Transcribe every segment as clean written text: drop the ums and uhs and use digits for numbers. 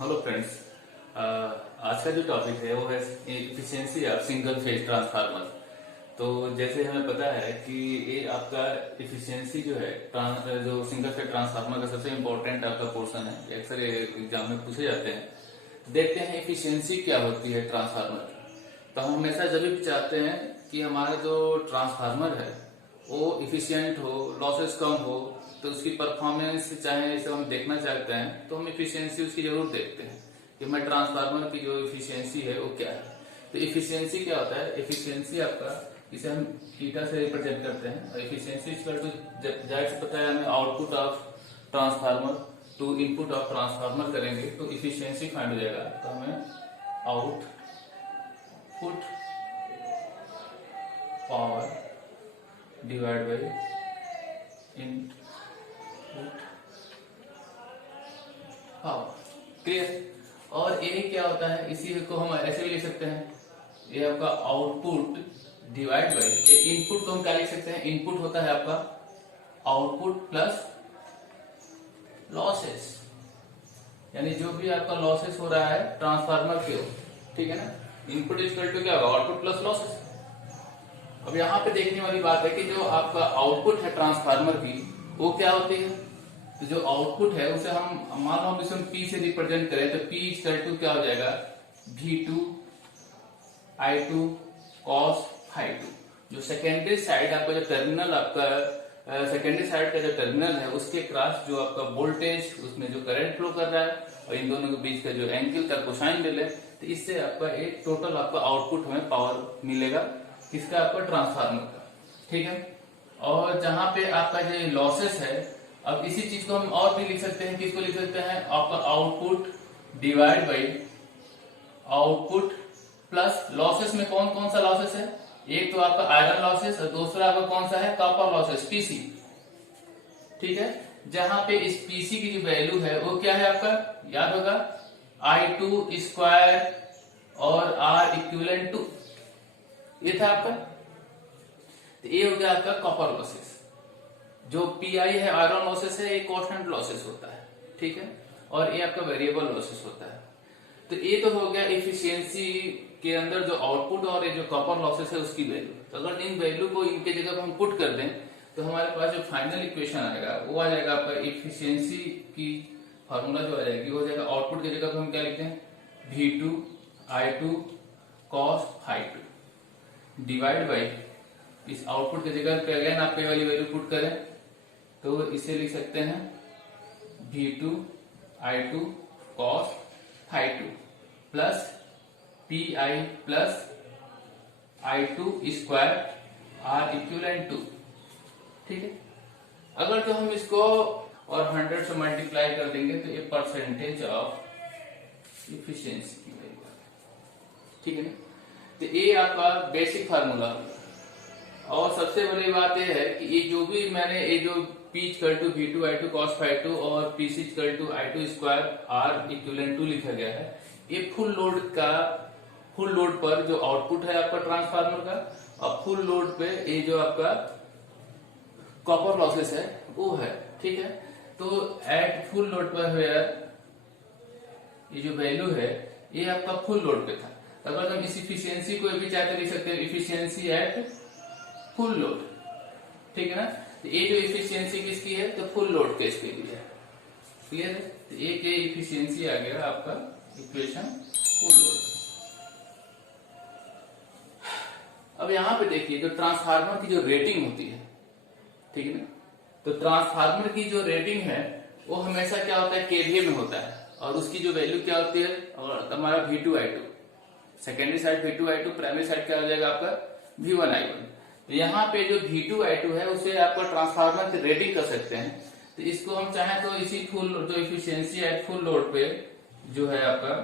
Hello friends. आज का जो टॉपिक है वो है efficiency of single phase transformer. तो जैसे हमें पता है कि ये आपका एफिशिएंसी जो है जो सिंगल फेज ट्रांसफार्मर का सबसे इम्पोर्टेंट आपका पोर्शन है, ये अक्सर एग्जाम में पूछे जाते हैं। देखते हैं एफिशिएंसी क्या होती है ट्रांसफार्मर की। तो हम हमेशा जब भी चाहते हैं कि हमारा जो ट्रांसफार्मर है वो इफिशियंट हो, लॉसेस कम हो, तो उसकी परफॉर्मेंस चाहे जैसे हम देखना चाहते हैं तो हम इफिशियंसी उसकी जरूर देखते हैं कि मैं ट्रांसफार्मर की जो इफिशियंसी है वो क्या है। तो इफिशियंसी क्या होता है? इफिशियंसी आपका इसे हम थीटा से रिप्रेजेंट करते हैं और इफिशियंसी इक्वल टू जाहिर से पता है हमें output of transformer to input of transformer करेंगे तो इफिशियंसी फाइंड हो जाएगा। तो हमें output power divide by input power. Clear? और ये क्या होता है, इसी को हम ऐसे भी लिख सकते हैं, ये आपका आउटपुट डिवाइड बाई इनपुट को हम क्या लिख सकते हैं, इनपुट होता है आपका आउटपुट प्लस लॉसेस, यानी जो भी आपका लॉसेस हो रहा है ट्रांसफार्मर के, ठीक है ना। इनपुट इक्वल टू क्या होगा, आउटपुट प्लस लॉसेस। अब यहाँ पे देखने वाली बात है कि जो आपका आउटपुट है ट्रांसफार्मर की वो क्या होती है। तो जो आउटपुट है उसे हम मान लो हम इसे P से रिप्रेजेंट करें तो P इक्वल टू क्या हो जाएगा, V2 I2 cos phi2। जो सेकेंडरी साइड आपका जो टर्मिनल आपका सेकेंडरी साइड का जो टर्मिनल है उसके क्रॉस जो आपका वोल्टेज उसमें जो करंट फ्लो कर रहा है और इन दोनों के बीच का जो एंगल का कोसाइन ले लें तो इससे आपका एक टोटल आपका आउटपुट हमें पावर मिलेगा किसका, आपका ट्रांसफार्मर का, ठीक है। और जहां पे आपका जो लॉसेस है, अब इसी चीज को हम और भी लिख सकते हैं, किसको लिख सकते हैं, आपका output divide by output plus losses में कौन कौन सा लॉसेस है, एक तो आपका आयरन लॉसेस और दूसरा आपका कौन सा है, कॉपर लॉसेस पीसी, ठीक है। जहां पे इस पीसी की जो वैल्यू है वो क्या है आपका, याद होगा I2 स्क्वायर और R इक्विवेलेंट टू, ये था आपका। तो ये हो गया आपका कॉपर लॉसेस। जो PI है आयरन लॉसेस है, ये कांस्टेंट लॉसेस होता है, ठीक है, और ये आपका वेरिएबल लॉसेस होता है। तो ये तो हो गया एफिशिएंसी के अंदर जो आउटपुट और ये जो कॉपर लॉसेस है उसकी वैल्यू। तो अगर इन वैल्यू को इनके जगह पर हम पुट कर दें तो हमारे पास जो फाइनल इक्वेशन आएगा वो आ जाएगा आपका एफिशिएंसी की फॉर्मूला जो आ जाएगी वो हो जाएगा, आउटपुट की जगह पर हम क्या लिखते हैं, V2 I2 cos phi2 divide by इस आउटपुट की जगह पे अगेन आप वाली वैल्यू पुट करें तो इसे लिख सकते हैं V2 I2 cos phi2 plus PI plus I2 square R equivalent to, ठीक है। अगर तो हम इसको और 100 से मल्टीप्लाई कर देंगे तो ये परसेंटेज ऑफ इफिशियंसी की वैल्यू, ठीक है ना। तो ये आपका बेसिक फार्मूला। और सबसे बड़ी बात यह है कि ये जो भी मैंने ये जो P equal to V2 I2 cos phi2 और PC equal to I2 square R equivalent to लिखा गया है, ये फुल लोड पर जो आउटपुट है आपका ट्रांसफार्मर का और फुल लोड पे ये जो आपका कॉपर लॉसेस है वो है, ठीक है। तो एट फुल लोड पर ये जो वैल्यू है ये आपका फुल लोड पे था। अगर हम इस इफिशियंसी को भी चाहते लिख सकते हैं इफिशियंसी एट फुल लोड, ठीक है ना। तो ये जो इफिशियंसी किसकी है, तो फुल लोड केस के लिए है, क्लियर है। तो एक ये इफिशियंसी आ गया आपका इक्वेशन फुल लोड। अब यहां पे देखिए जो ट्रांसफार्मर की जो रेटिंग होती है, ठीक है ना, तो ट्रांसफार्मर की जो रेटिंग है वो हमेशा क्या होता है, केवीए में होता है और उसकी जो वैल्यू क्या होती है, और हमारा V2 I2 secondary side V2 I2, primary side क्या हो जाएगा आपका V1 I1। तो यहाँ पे जो V2 I2 है उसे आपका ट्रांसफार्मर की रेटिंग कर सकते हैं। तो इसको हम चाहें तो इसी फुल जो इफिशियंसी एट फुल लोड पे जो है आपका,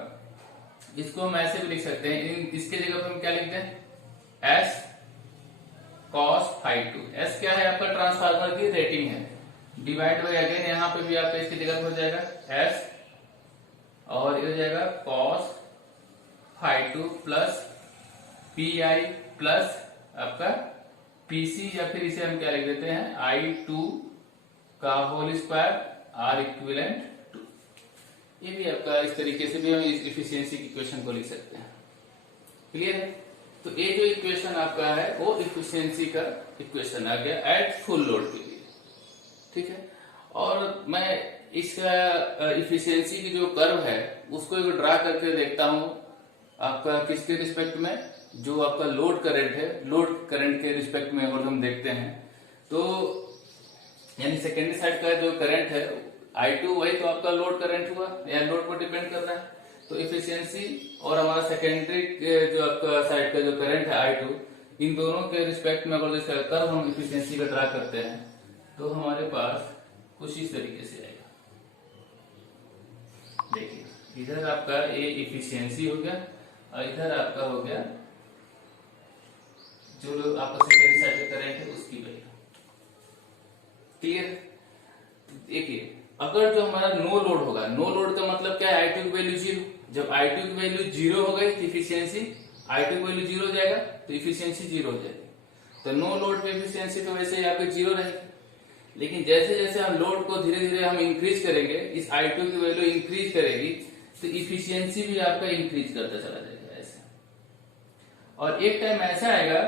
इसको हम ऐसे भी लिख सकते हैं, इसके जगह पर हम क्या लिखते हैं, S cos phi2। S क्या है आपका, ट्रांसफार्मर की रेटिंग है, डिवाइड बाई अगेन यहाँ पे भी आपका इसकी जगह पर हो जाएगा S और ये हो जाएगा cos phi2 plus PI plus आपका PC, या फिर इसे हम क्या लिख देते हैं I2 का whole square R equivalent to. ये भी आपका इस तरीके से भी हम इस इफिशियंसी की इक्वेशन को लिख सकते हैं। क्लियर है? तो ये जो इक्वेशन आपका है वो इफिशियंसी का इक्वेशन आ गया एट फुल लोड के लिए। ठीक है, और मैं इसका इफिशियंसी की जो कर्व है उसको एक ड्रा करके देखता हूं आपका किसके रिस्पेक्ट में, जो आपका लोड करंट है, लोड करंट के रिस्पेक्ट में अगर हम देखते हैं तो यानी सेकेंडरी साइड का जो करंट है I2 वही तो आपका लोड करंट हुआ या लोड पर डिपेंड कर रहा है। तो इफिशियंसी और हमारा सेकेंडरी जो आपका साइड का जो करंट है I2, इन दोनों के रिस्पेक्ट में अगर इसका कर्व हम इफिशियंसी का ड्रा करते हैं तो हमारे पास कुछ इस तरीके से आएगा। देखिए इधर आपका ये इफिशियंसी हो गया और इधर आपका हो गया जो आपका सेकेंडरी साइड का करंट है उसकी वैल्यू। क्लियर? देखिए अगर जो हमारा नो लोड होगा, नो लोड का मतलब क्या है, I2 की वैल्यू 0। जब I2 की वैल्यू 0 हो गई तो इफिशियंसी I2 की वैल्यू 0 हो जाएगा तो इफिशियंसी 0 हो जाएगी। तो नो लोड पे इफिशियंसी तो वैसे ही आपके 0 रहेगी। लेकिन जैसे जैसे हम लोड को धीरे धीरे हम इंक्रीज करेंगे, इस I2 की वैल्यू इंक्रीज करेगी तो इफिशियंसी भी आपका इंक्रीज करता चला जाएगा ऐसे। और एक टाइम ऐसा आएगा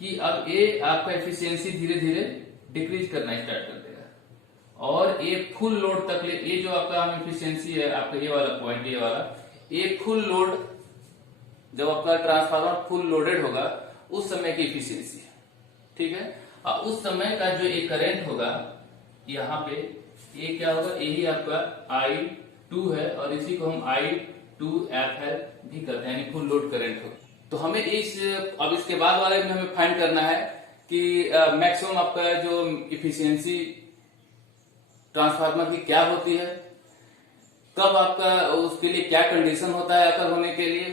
कि अब ये आपका इफिशियंसी धीरे धीरे डिक्रीज करना स्टार्ट कर देगा और ये फुल लोड तक ले, ये जो आपका हम इफिशियंसी है आपका ये वाला पॉइंट, ये वाला, ये फुल लोड जब आपका ट्रांसफार्मर फुल लोडेड होगा उस समय की इफिशियंसी है। ठीक है, और उस समय का जो ये करंट होगा यहाँ पे, ये क्या होगा, यही आपका I2 है और इसी को हम I2FL भी करते हैं, यानी फुल लोड करंट हो। तो हमें अब इसके बाद वाले में हमें फाइंड करना है कि मैक्सिमम आपका जो इफिशियंसी ट्रांसफार्मर की क्या होती है, कब आपका उसके लिए क्या कंडीशन होता है अकर होने के लिए,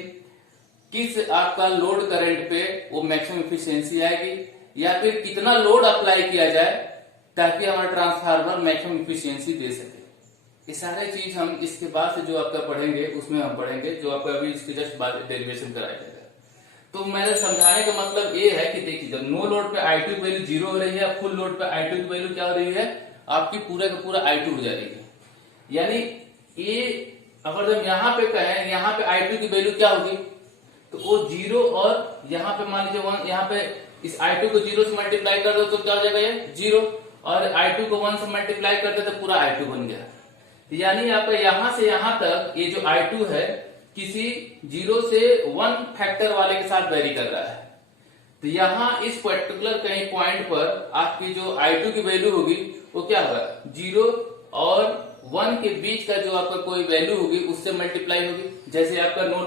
किस आपका लोड करंट पे वो मैक्सिमम इफिशियंसी आएगी, या फिर कितना लोड अप्लाई किया जाए ताकि हमारा ट्रांसफार्मर मैक्सिमम इफिशियंसी दे सके। ये सारे चीज हम इसके बाद से जो आपका पढ़ेंगे उसमें हम पढ़ेंगे, जो आपका अभी इसके जस्ट बाद डेरिवेशन कराया जाएगा। तो मेरे समझाने का मतलब ये है कि देखिए जब नो लोड पे I2 की वैल्यू 0 हो रही है, फुल लोड पे I2 की वैल्यू क्या हो रही है, आपकी पूरा का पूरा I2 हो जा रही है। यानी ये अगर हम यहाँ पे कहें यहाँ पे I2 की वैल्यू क्या होगी, तो वो 0 और यहाँ पे मान लीजिए 1, यहाँ पे इस I2 को 0 से मल्टीप्लाई कर दो तो क्या हो जाएगा, ये 0, और I2 को 1 से मल्टीप्लाई कर दे तो पूरा I2 बन गया। यानी आपका यहाँ से यहाँ तक ये जो I2 है किसी 0 से 1 फैक्टर वाले के साथ वेरी कर रहा है। तो यहाँ इस पर्टिकुलर कहीं पॉइंट पर आपकी जो I2 की वैल्यू होगी वो क्या होगा, 0 और 1 के बीच का जो आपका कोई वैल्यू होगी उससे मल्टीप्लाई होगी। जैसे आपका नो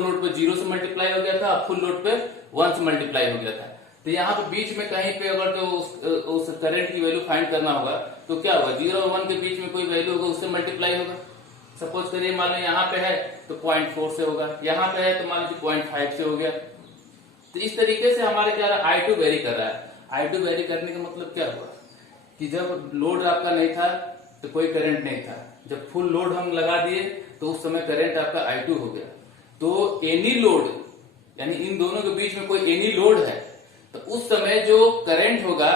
लोड पे 0 से मल्टीप्लाई हो गया था, फुल लोड पे 1 से मल्टीप्लाई हो गया था। तो यहाँ पे बीच में कहीं पे अगर तो उस करंट की वैल्यू फाइंड करना होगा तो क्या होगा, 0 और 1 के बीच में कोई वैल्यू होगा उससे मल्टीप्लाई होगा। सपोज करिए मान लो यहाँ पे है तो 0.4 से होगा, यहाँ पे है तो मान लीजिए 0.5 से हो गया। तो इस तरीके से हमारे क्या रहा, I2 वेरी कर रहा है। I2 वेरी करने का मतलब क्या हुआ कि जब लोड आपका नहीं था तो कोई करंट नहीं था, जब फुल लोड हम लगा दिए तो उस समय करंट आपका I2 हो गया। तो एनी लोड यानी इन दोनों के बीच में कोई एनी लोड है तो उस समय जो करंट होगा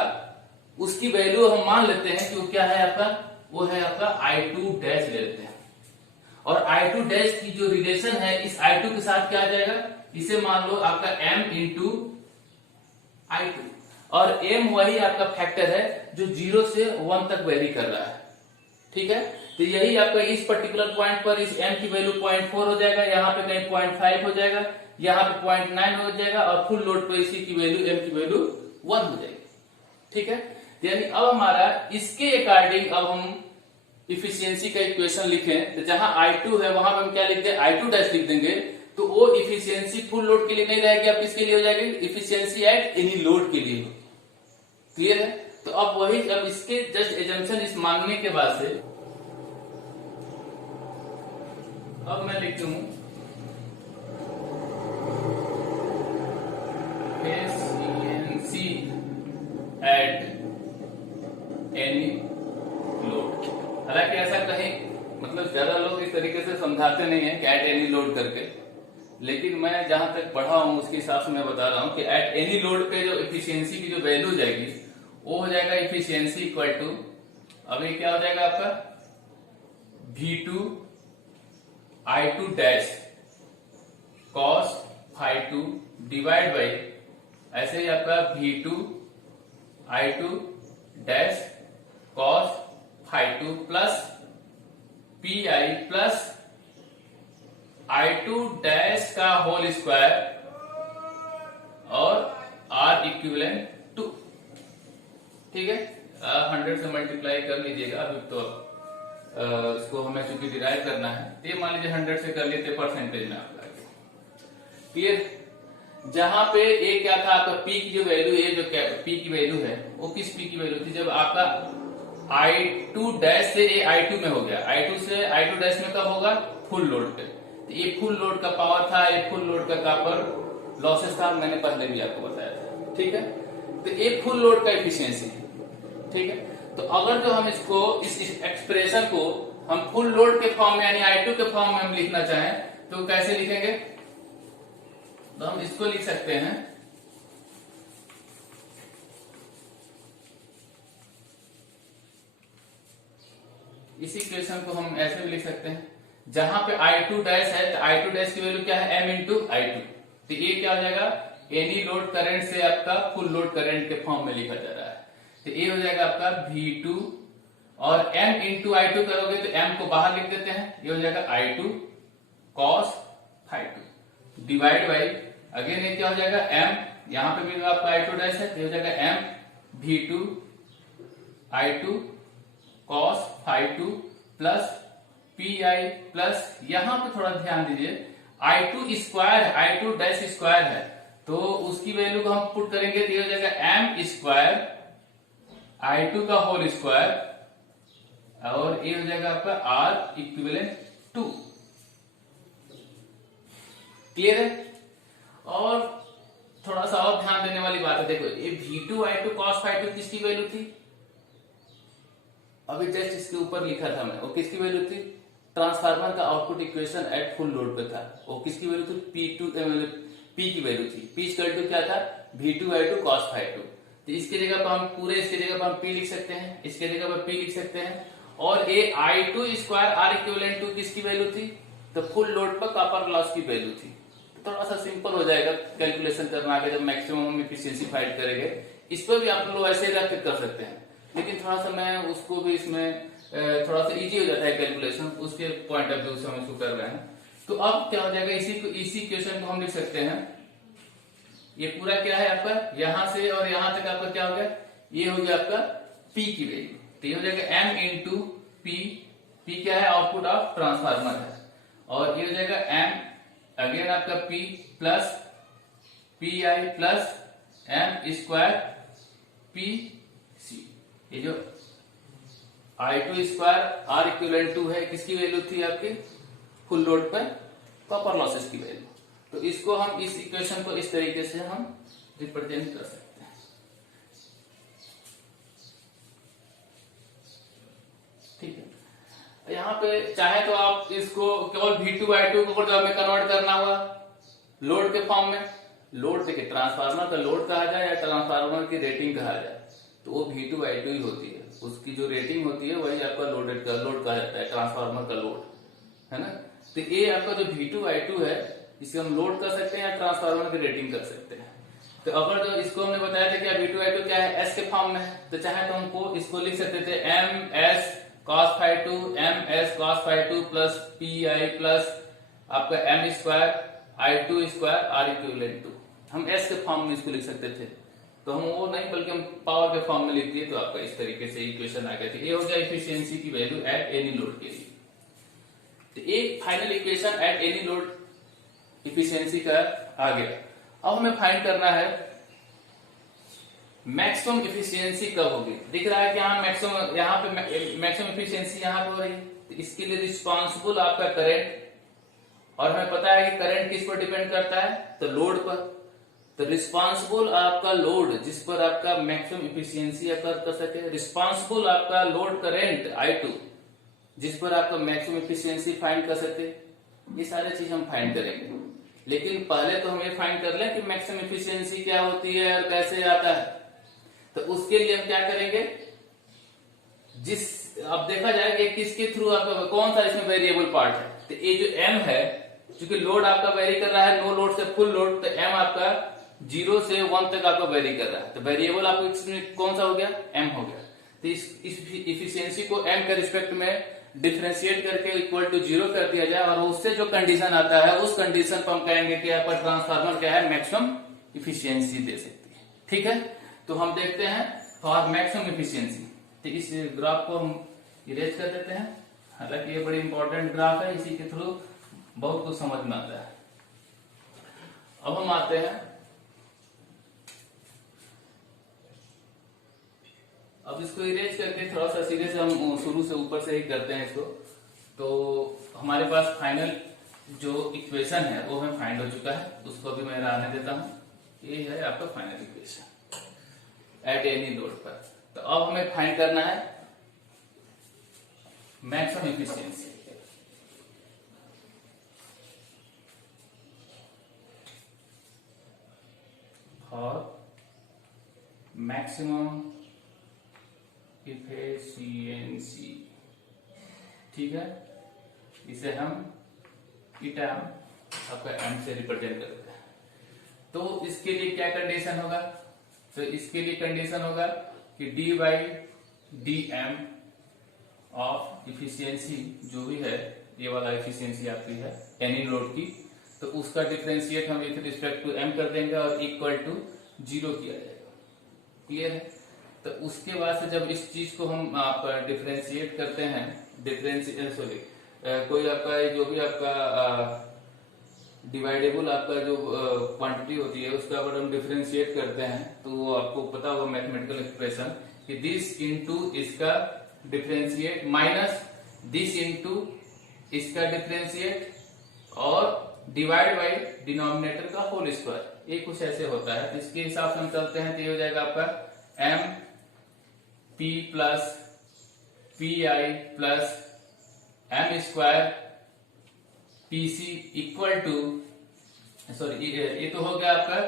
उसकी वैल्यू हम मान लेते हैं कि वो क्या है आपका, वो है आपका I2 डैश ले लेते हैं। और I2 डैश की जो रिलेशन है इस I2 के साथ क्या आ जाएगा, इसे मान लो आपका M इंटू I2, और M वही आपका फैक्टर है जो 0 से 1 तक वेरी कर रहा है। ठीक है, तो यही आपका इस पर्टिकुलर पॉइंट पर इस M की वैल्यू 0.4 हो जाएगा, यहाँ पे कहीं 0.5 हो जाएगा, यहाँ पे 0.9 हो जाएगा, और फुल लोड पर इसी की वैल्यू M की वैल्यू 1 हो जाएगी। ठीक है, यानी अब हमारा इसके अकॉर्डिंग अब हम इफिशियंसी का इक्वेशन लिखें तो जहां I2 है वहां पर हम क्या लिख दें, I2 डैश लिख देंगे। तो वो इफिशियंसी फुल लोड के लिए नहीं रहेगी, अब किसके लिए हो जाएगी, इफिशियंसी एट एनी लोड के लिए। क्लियर है? तो अब वही अब इसके जस्ट एजम्पशन इस मानने के बाद से अब मैं लिखती हूं एफिशिएंसी एट एनी लोड। हालांकि ऐसा कहीं मतलब ज्यादा लोग इस तरीके से समझाते नहीं है कि एट एनी लोड करके, लेकिन मैं जहां तक पढ़ा हूं उसके हिसाब से मैं बता रहा हूं कि एट एनी लोड पे जो इफिशियंसी की जो वैल्यू जाएगी वो हो जाएगा इफिशियंसी इक्वल टू, अभी क्या हो जाएगा आपका V2 I2 dash cos phi 2 divide by ऐसे ही आपका V2 I2 dash cos phi 2 plus PI plus I2 dash का होल स्क्वायर और R इक्विवेलेंट 2। ठीक है, 100 से मल्टीप्लाई कर लीजिएगा। अभी तो इसको हमें चूंकि डिराइव करना है, तो ये मान लीजिए 100 से कर लेते परसेंटेज में आप लाइए। क्लियर। जहां पे ए क्या था आपका पी की जो वैल्यू है, जो पी की वैल्यू है वो किस पी की वैल्यू थी, जब आपका I2 डैश से ये I2 में हो गया, I2 से I2 डैश में कब होगा, फुल लोड पे। तो ये फुल लोड का पावर था, ये फुल लोड का कॉपर लॉसेस था, मैंने पहले भी आपको बताया था। ठीक है, तो ये फुल लोड का एफिशिएंसी है। ठीक है, तो अगर जो हम इसको इस एक्सप्रेशन को हम फुल लोड के फॉर्म में यानी I2 के फॉर्म में हम लिखना चाहें तो कैसे लिखेंगे, तो हम इसको लिख सकते हैं इसी इक्वेशन को हम ऐसे भी लिख सकते हैं, जहां पे I2 डैश है तो I2 डैश की वैल्यू क्या है, M इंटू I2। तो ये क्या हो जाएगा, एनी लोड करंट से आपका फुल लोड करंट के फॉर्म में लिखा जा रहा है। तो ये हो जाएगा आपका V2 और M इंटू I2 करोगे तो M को बाहर लिख देते हैं, ये हो जाएगा I2 cos phi 2 divide by again ये क्या हो जाएगा M, यहां पे भी आपका I2 डैश है, ये हो जाएगा M V2 I2 cos phi 2 plus PI plus यहां पे थोड़ा ध्यान दीजिए I2 स्क्वायर है, I2 डैश स्क्वायर है, तो उसकी वैल्यू को हम पुट करेंगे तो ये हो जाएगा M स्क्वायर I2 का होल स्क्वायर और ये हो जाएगा आपका R इक्विवेलेंट 2। क्लियर है। और थोड़ा सा और ध्यान देने वाली बात है, देखो ये V2 I2 cos phi 2 किसकी वैल्यू थी, अभी जस्ट इसके ऊपर लिखा था मैं, वो किसकी वैल्यू थी, ट्रांसफार्मर का output equation at full load पे था, वो किसकी वैल्यू थी, P की वैल्यू थी। P इक्वल टू क्या था, V2 I2 cos phi 2। तो इसके जगह पर हम पूरे इसके जगह पर हम P लिख सकते हैं, इसके जगह पर P लिख सकते हैं, और ये I2 स्क्वायर R इक्विवेलेंट 2 किसकी वैल्यू थी, तो फुल लोड पर कॉपर लॉस की वैल्यू थी। तो थोड़ा सा सिंपल हो जाएगा कैलकुलेशन करना आगे जब मैक्सिमम हम एफिशिएंसी फाइंड करेंगे। इस पर भी आप लोग ऐसे रख के कर सकते हैं, लेकिन थोड़ा सा मैं उसको भी इसमें थोड़ा सा इजी हो जाता है कैलकुलेशन, उसके पॉइंट ऑफ व्यू से हम इसको कर रहे हैं। तो अब क्या हो जाएगा, इसी क्वेश्चन को हम लिख सकते हैं, ये पूरा क्या है आपका, यहां से और यहां तक आपका क्या हो गया, ये हो गया आपका P की वैल्यू, तो ये हो जाएगा M इंटू P। P क्या है, आउटपुट ऑफ ट्रांसफार्मर है, और ये हो जाएगा M अगेन आपका P plus PI plus M square PC। ये जो I2 स्क्वायर R इक्विवेलेंट 2 है, किसकी वैल्यू थी आपकी, फुल लोड पर कॉपर लॉसेस की वैल्यू। तो इसको हम इस इक्वेशन को इस तरीके से हम रिप्रेजेंट कर सकते हैं। ठीक है, यहाँ पे चाहे तो आप इसको केवल V2 I2 को जब हमें कन्वर्ट करना हुआ लोड के फॉर्म में, लोड देखिए ट्रांसफार्मर का लोड कहा जाए या ट्रांसफार्मर की रेटिंग कहा जाए, तो वो V2 I2 ही होती है, उसकी जो रेटिंग होती है वही आपका लोड कहा जाता है, ट्रांसफार्मर का लोड है ना। तो ये आपका जो V2 I2 है, इसे हम लोड कर सकते हैं या ट्रांसफार्मर की रेटिंग कर सकते हैं। तो अगर जो इसको हमने बताया था कि V2 I2 क्या है, S के फॉर्म में है, तो चाहे तो हमको इसको लिख सकते थे MS cos phi 2 MS cos phi 2 plus PI plus आपका M square I2 square R equivalent 2, हम S के फॉर्म में इसको लिख सकते थे। तो हम वो नहीं बल्कि हम पावर के फॉर्म में लिख दिए, तो आपका इस तरीके से इक्वेशन आ गया था। ये हो गया एफिशिएंसी की वैल्यू एट एनी लोड के लिए। तो एक final equation at any load efficiency का आ गया। अब हमें फाइंड करना है मैक्सिमम इफिशियंसी कब होगी। दिख रहा है कि यहाँ पे मैक्सिमम इफिशियंसी यहाँ पे हो रही है, तो इसके लिए रिस्पॉन्सिबल आपका करंट, और हमें पता है कि करंट किस पर डिपेंड करता है, तो लोड पर। तो रिस्पॉन्सिबल आपका लोड जिस पर आपका मैक्सिमम इफिशियंसी कर सके, रिस्पॉन्सिबल आपका लोड करंट I2 जिस पर आपका मैक्सिमम इफिशियंसी फाइंड कर सकते, ये सारे चीज हम फाइंड करेंगे। लेकिन पहले तो हम ये फाइंड कर लें कि मैक्सिमम इफिशियंसी क्या होती है और कैसे आता है। तो उसके लिए हम क्या करेंगे, अब देखा जाए कि किसके थ्रू आपका कौन सा इसमें वेरिएबल पार्ट है। तो ये जो एम है, क्योंकि लोड आपका वेरी कर रहा है नो लोड से फुल लोड, तो एम आपका 0 से 1 तक आपका वेरी कर रहा है, तो वेरिएबल आपको इसमें कौन सा हो गया, एम हो गया। तो इस इफिशियंसी को एम के रिस्पेक्ट में डिफरेंशिएट करके इक्वल टू 0 कर दिया जाए, और उससे जो कंडीशन आता है उस कंडीशन पर हम कहेंगे कि आपका ट्रांसफार्मर क्या है, मैक्सिमम इफिशियंसी दे सकती है। ठीक है, तो हम देखते हैं फॉर मैक्सिमम इफिशियंसी। तो इस ग्राफ को हम इरेज कर देते हैं, हालांकि ये बड़ी इंपॉर्टेंट ग्राफ है, इसी के थ्रू बहुत कुछ समझ में आता है। अब हम आते हैं, अब इसको इरेज करके थोड़ा सा सीधे से हम शुरू से ऊपर से ही करते हैं इसको। तो हमारे पास फाइनल जो इक्वेशन है वो हमें फाइंड हो चुका है, उसको अभी मैं आने देता हूं। ये है आपका final equation at any load पर। तो अब हमें फाइंड करना है मैक्सिमम इफिशियंसी। और मैक्सिमम इफिशियंसी, ठीक है, इसे हम ईटा आपका एम से रिप्रेजेंट करते हैं। तो इसके लिए क्या कंडीशन होगा, तो इसके लिए कंडीशन होगा कि D by D M of efficiency जो भी है, ये वाला इफिशियंसी आपकी है एनी लोड की, तो उसका डिफरेंशिएट हम विथ रिस्पेक्ट टू एम कर देंगे और इक्वल टू 0 किया जाएगा। क्लियर है। तो उसके बाद से जब इस चीज को हम आप डिफरेंशिएट करते हैं, कोई आपका जो भी आपका डिवाइडेबल आपका जो क्वांटिटी होती है उसका अगर हम डिफरेंशिएट करते हैं तो वो आपको पता होगा मैथमेटिकल एक्सप्रेशन कि दिस इनटू इसका डिफरेंशिएट माइनस दिस इनटू इसका डिफरेंशिएट और डिवाइड बाई डिनोमिनेटर का होल स्क्वायर, ये कुछ ऐसे होता है। तो इसके हिसाब से हम चलते हैं तो ये हो जाएगा आपका M P plus P I plus M square P C equal to, sorry ये तो हो गया आपका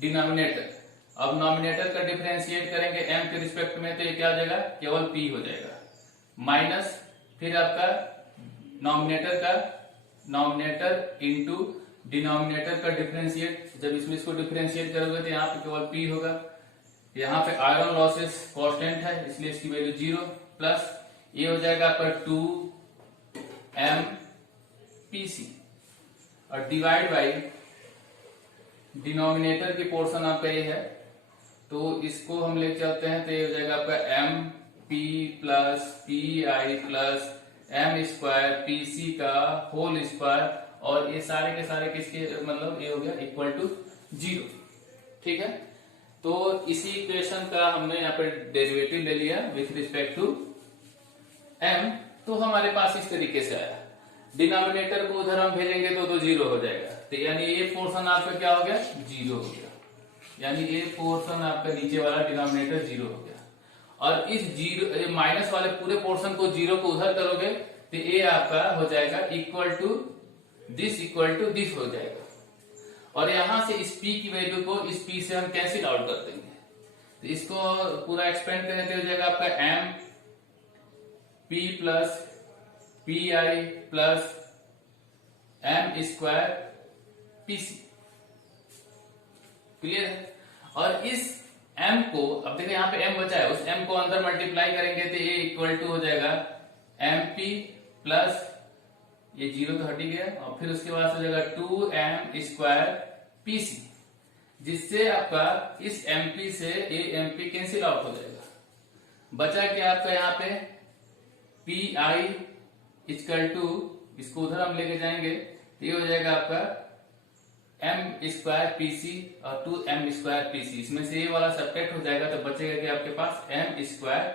डिनोमिनेटर। अब नॉमिनेटर का डिफरेंशिएट करेंगे एम के रिस्पेक्ट में, तो ये क्या हो जाएगा, केवल पी हो जाएगा, माइनस फिर आपका नॉमिनेटर इंटू डिनोमिनेटर का डिफरेंशिएट, जब इसमें इसको डिफरेंशिएट करोगे तो यहाँ पे केवल पी होगा। यहाँ पे आयरन लॉसेस कांस्टेंट है इसलिए इसकी वैल्यू 0, प्लस ये हो जाएगा आपका 2m pc और डिवाइड बाई डिनोमिनेटर की पोर्शन आपका ये है, तो इसको हम ले चलते हैं तो ये हो जाएगा आपका M P plus P I plus M square P C का होल स्क्वायर, और ये सारे के सारे किसके मतलब ये हो गया इक्वल टू 0। ठीक है, तो इसी इक्वेशन का हमने यहाँ पे डेरिवेटिव ले लिया विथ रिस्पेक्ट टू m, तो हमारे पास इस तरीके से आया। डिनोमिनेटर को उधर हम भेजेंगे तो 0 हो जाएगा, तो यानी ये पोर्शन आपका क्या हो गया, 0 हो गया, यानी ये पोर्शन आपका नीचे वाला डिनोमिनेटर 0 हो गया। और इस 0 माइनस वाले पूरे पोर्शन को 0 को उधर करोगे तो ये आपका हो जाएगा इक्वल टू दिस हो जाएगा, और यहां से इस p की वैल्यू को इस p से हम कैंसिल आउट कर देंगे, तो इसको पूरा एक्सपेंड करने के हो जाएगा आपका m p plus P I plus M square P C. Clear है। और इस m को अब देखिए यहाँ पे m बचा है, उस m को अंदर मल्टीप्लाई करेंगे तो ये इक्वल टू हो जाएगा एम पी प्लस ये 0 तो हट ही गया, और फिर उसके बाद हो जाएगा 2m स्क्वायर पी सी, जिससे आपका इस mp से ये mp कैंसिल आउट हो जाएगा। बचा क्या आपका यहाँ पे पी आई इक्वल टू, इसको उधर हम लेके जाएंगे तो ये हो जाएगा आपका एम स्क्वायर पी सी और 2m स्क्वायर पी सी, इसमें से ये वाला सब्ट्रैक्ट हो जाएगा तो बचेगा कि आपके पास m square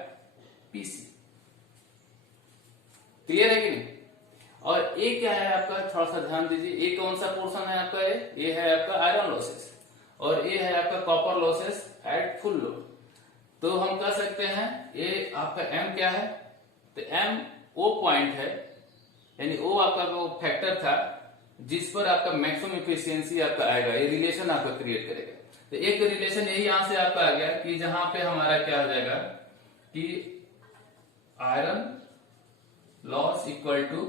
P C. Clear है कि नहीं। और ये क्या है आपका, थोड़ा सा ध्यान दीजिए, ये कौन सा पोर्शन है आपका, ये है आपका आयरन लॉसेस और ये है आपका copper losses at full load. तो हम कह सकते हैं ये आपका m क्या है, तो m ओ पॉइंट है, यानी ओ आपका वो फैक्टर था जिस पर आपका मैक्सिमम इफिशियंसी आपका आएगा, ये रिलेशन आपका क्रिएट करेगा। तो एक रिलेशन यही यहां से आपका आ गया कि जहां पे हमारा क्या हो जाएगा कि iron loss equal to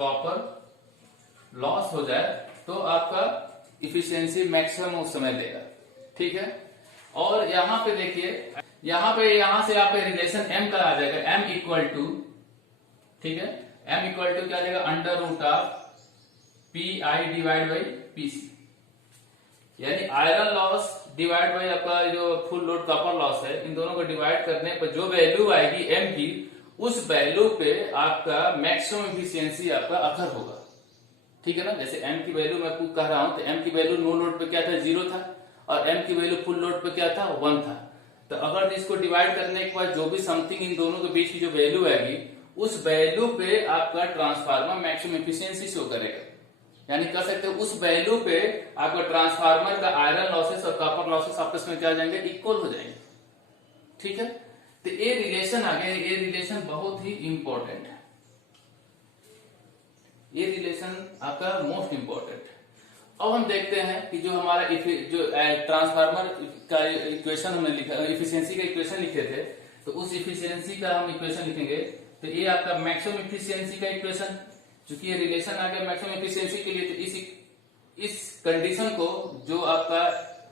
copper loss हो जाए तो आपका इफिशियंसी मैक्सिमम उस समय देगा। ठीक है, और यहां पे देखिए, यहां से आप रिलेशन m का आ जाएगा, m इक्वल टू, ठीक है, m इक्वल टू क्या आ जाएगा, under root of P I divide by P C, यानी आयरन लॉस डिवाइड बाई आपका जो फुल लोड कॉपर लॉस है, इन दोनों को डिवाइड करने पर जो वैल्यू आएगी m की, उस वैल्यू पे आपका मैक्सिमम इफिशियंसी आपका अखर होगा। ठीक है ना, जैसे m की वैल्यू मैं कह रहा हूं तो m की वैल्यू नो लोड पे क्या था, 0 था, और m की वैल्यू फुल लोड पे क्या था, 1 था। तो अगर इसको डिवाइड करने के बाद जो भी समथिंग इन दोनों के बीच की जो वैल्यू आएगी, उस वैल्यू पे आपका ट्रांसफार्मर मैक्सिमम इफिशियंसी शो करेगा। यानी कह सकते हो उस वैल्यू पे आपका ट्रांसफार्मर का आयरन लॉसेस और कॉपर लॉसेस आपस में क्या जाएंगे, इक्वल हो जाएंगे। ठीक है, तो ये रिलेशन आ गया, ये रिलेशन बहुत ही इंपॉर्टेंट है, ये रिलेशन आपका मोस्ट इंपॉर्टेंट है। अब हम देखते हैं कि जो हमारा जो ट्रांसफार्मर का इक्वेशन हमने लिखा, इफिशियंसी का इक्वेशन लिखे थे, तो उस इफिशियंसी का हम इक्वेशन लिखेंगे, तो ये आपका मैक्सिमम इफिशियंसी का इक्वेशन, चूंकि ये रिलेशन आ गया मैक्सिमम इफिशियंसी के लिए, तो इस कंडीशन को जो आपका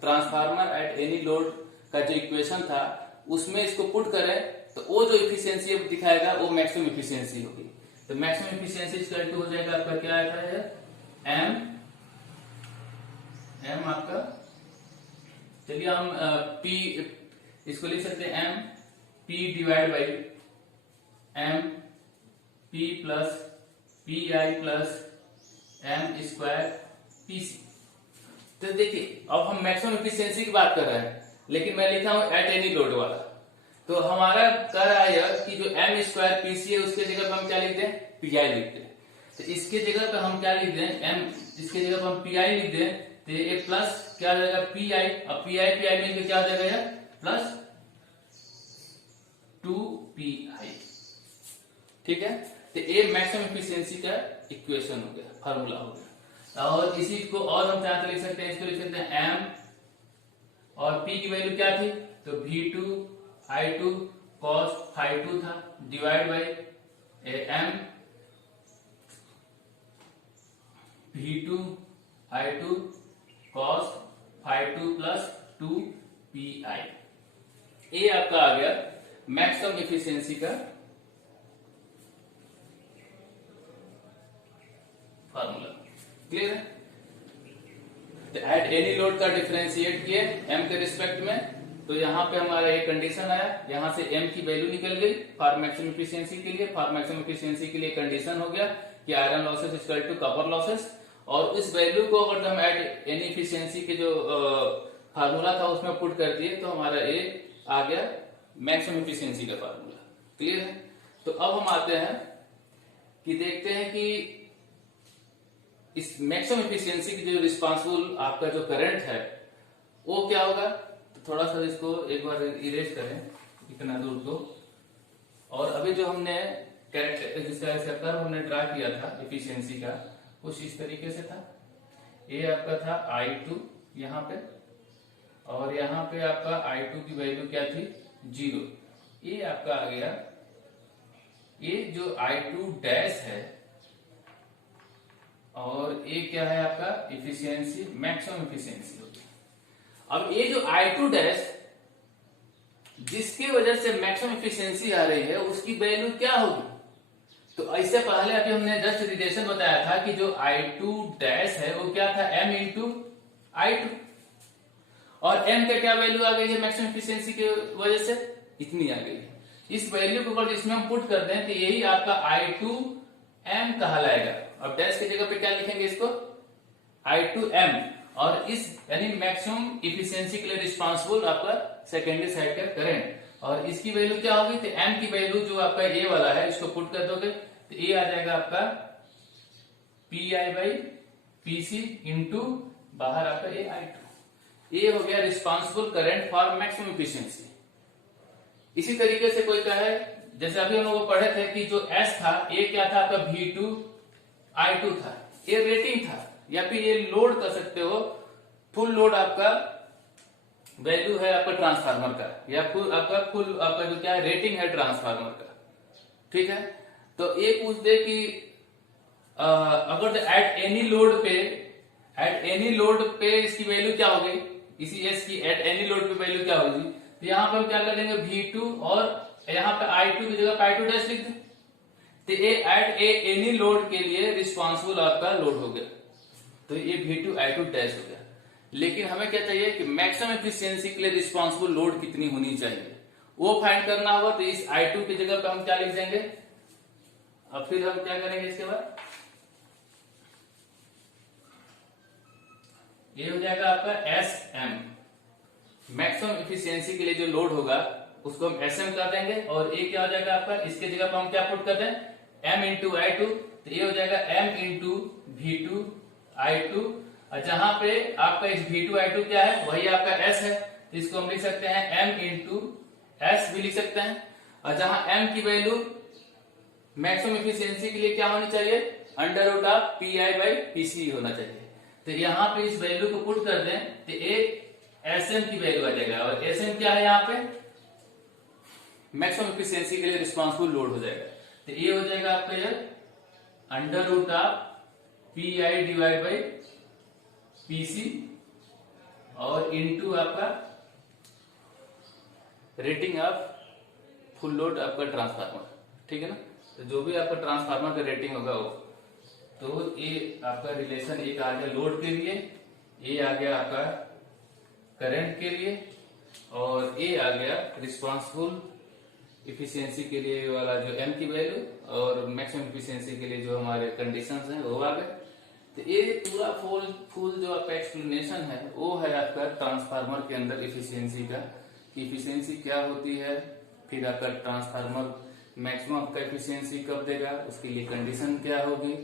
ट्रांसफार्मर एट एनी लोड का जो इक्वेशन था उसमें इसको पुट करें, तो वो जो इफिशियंसी दिखाएगा वो मैक्सिमम इफिशियंसी होगी। तो मैक्सिमम इफिशियंसी इक्वल टू हो जाएगा आपका क्या आता है, एम आपका, चलिए हम पी इसको लिख सकते हैं, M P divide by M P plus P I plus M square P C. तो देखिए अब हम मैक्सिमम इफिशियंसी की बात कर रहे हैं, लेकिन मैं लिखा हूं एट एनी लोड वाला, तो हमारा कह रहा है कि जो एम स्क्वायर पी सी है उसके जगह पर हम क्या लिख दें, पी आई लिख दें। तो इसके जगह पर हम क्या लिख दें, एम, इसके जगह पर हम पी आई लिख दें, तो ये प्लस क्या हो जाएगा, पी आई, अब पी आई मिलकर क्या हो जाएगा, प्लस 2pI। ठीक है, तो ये मैक्सिमम इफिशियंसी का इक्वेशन हो गया, फार्मूला हो गया। और इसी को और हम क्या लिख सकते हैं, इसको लिख सकते हैं m, और p की वैल्यू क्या थी, तो V2I2 cos phi2 था, divide by m V2I2 cos phi2 plus 2pI। ये आपका आ गया मैक्सिमम इफिशियंसी का फार्मूला। क्लियर है, तो एट एनी लोड का डिफरेंशिएट किए m के रिस्पेक्ट में, तो यहाँ पे हमारा एक कंडीशन आया, यहाँ से m की वैल्यू निकल गई फॉर मैक्सिमम इफिशियंसी के लिए। फॉर मैक्सिमम इफिशियंसी के लिए कंडीशन हो गया कि iron losses equal to copper losses, और इस वैल्यू को अगर हम एट एनी इफिशियंसी के जो फार्मूला था उसमें पुट कर दिए, तो हमारा ये आ गया मैक्सिमम इफिशियंसी का फार्मूला। क्लियर है, तो अब हम आते हैं कि देखते हैं कि इस मैक्सिमम इफिशियंसी की जो रिस्पांसिबल आपका जो करंट है वो क्या होगा। तो थोड़ा सा इसको एक बार इरेज करें इतना दूर को, और अभी जो हमने कैरेक्टर जिसका कर्व हमने ड्रा किया था इफिशियंसी का, कुछ इस तरीके से था। ये आपका था I2 यहाँ पे, और यहाँ पे आपका I2 की वैल्यू क्या थी, 0। ये आपका आ गया, ये जो I2 डैश है, और ये क्या है आपका इफिशियंसी, मैक्सिमम इफिशियंसी होगी। अब ये जो I2 डैश जिसकी वजह से मैक्सिमम इफिशियंसी आ रही है, उसकी वैल्यू क्या होगी। तो इससे पहले अभी हमने जस्ट रिलेशन बताया था कि जो I2 डैश है वो क्या था, m इंटू I2, और m का क्या वैल्यू आ गई है मैक्सिमम इफिशियंसी की वजह से, इतनी आ गई है। इस वैल्यू को अगर इसमें हम पुट कर दें तो यही आपका I2m कहलाएगा। अब डैश की जगह पे क्या लिखेंगे इसको, I2m, और इस यानी मैक्सिमम इफिशियंसी के लिए रिस्पांसिबल आपका सेकेंडरी साइड का करंट, और इसकी वैल्यू क्या होगी, तो m की वैल्यू जो आपका ये वाला है इसको पुट कर दोगे तो ये आ जाएगा आपका PI बाई PC इंटू बाहर आपका ये I2। ये हो गया responsible current for maximum efficiency. इसी तरीके से कोई कहे, जैसे अभी हम लोग पढ़े थे कि जो S था ये क्या था आपका V2I2 था, ये रेटिंग था, या फिर ये लोड कर सकते हो, फुल लोड आपका वैल्यू है आपका ट्रांसफार्मर का, या फुल आपका जो क्या है रेटिंग है ट्रांसफार्मर का। ठीक है, तो ये पूछ दे कि अगर एट एनी लोड पे इसकी वैल्यू क्या होगी, इसी एस की एट एनी लोड पे वैल्यू क्या होगी, तो यहाँ पर हम क्या कर लेंगे V2 और यहाँ पे I2 की जगह I2 डैश लिख दें। तो ये एट एनी लोड के लिए रिस्पॉन्सिबल आपका लोड हो गया, तो ये V2 I2 डैश हो गया। लेकिन हमें क्या चाहिए कि मैक्सिमम एफिशिएंसी के लिए रिस्पॉन्सिबल लोड कितनी होनी चाहिए, वो फाइंड करना होगा। तो इस I2 की जगह पे हम क्या लिख देंगे, अब फिर हम क्या करेंगे, इसके बाद ये हो जाएगा आपका SM, मैक्सिमम एफिशिएंसी के लिए जो लोड होगा उसको हम SM कर देंगे। और ये क्या हो जाएगा आपका, इसके जगह पर हम क्या पुट कर दें, M इंटू I2, तो ये हो जाएगा M इंटू V2 I2। और जहां पे आपका इस V2 I2 क्या है, वही आपका S है, तो इसको हम लिख सकते हैं M इंटू S भी लिख सकते हैं। और जहां M की वैल्यू मैक्सिमम एफिशिएंसी के लिए क्या होनी चाहिए, अंडर रूट ऑफ PI/PC होना चाहिए। तो यहाँ पे इस वैल्यू को पुट कर दें तो एक SM की वैल्यू आ जाएगा। और SM क्या है, यहाँ पे मैक्सिमम एफिशिएंसी के लिए रिस्पॉन्सिबल लोड हो जाएगा। तो ये हो जाएगा आपका ये अंडर रूट ऑफ PI/PC और इनटू आपका रेटिंग ऑफ फुल लोड आपका ट्रांसफार्मर, ठीक है ना। तो जो भी आपका ट्रांसफार्मर का रेटिंग होगा वो, तो ये आपका रिलेशन एक आ गया लोड के लिए, ये आ गया आपका करंट के लिए, और ये आ गया रिस्पॉन्सिबल इफिशियंसी के लिए वाला जो M की वैल्यू, और मैक्सिमम इफिशियंसी के लिए जो हमारे कंडीशंस हैं वो आ गए। तो ये पूरा फुल जो आपका एक्सप्लेनेशन है वो है आपका ट्रांसफार्मर के अंदर इफिशियंसी का, कि इफिशियंसी क्या होती है, फिर आपका ट्रांसफार्मर मैक्सिमम आपका इफिशियंसी कब देगा, उसके लिए कंडीशन क्या होगी।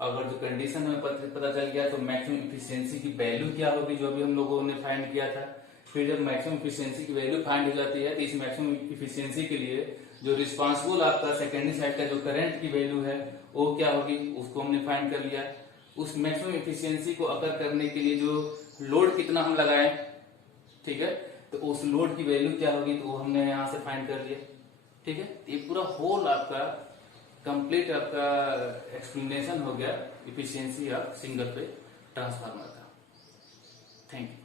अगर जो कंडीशन में पता चल गया तो मैक्सिमम इफिशियंसी की वैल्यू क्या होगी, जो भी हम लोगों ने फाइंड किया था। फिर जब मैक्सिमम इफिशियंसी की वैल्यू फाइंड हो जाती है तो इस मैक्सिमम इफिशियंसी के लिए जो रिस्पॉन्सिबल आपका सेकेंडरी साइड का जो करंट की वैल्यू है वो क्या होगी, उसको हमने फाइंड कर लिया। उस मैक्सिमम इफिशियंसी को अकर करने के लिए जो लोड कितना हम लगाए, ठीक है, तो उस लोड की वैल्यू क्या होगी, तो वो हमने यहाँ से फाइंड कर लिया, ठीक है। ये पूरा होल आपका कंप्लीट आपका एक्सप्लेनेशन हो गया efficiency of single phase transformer का। Thank you.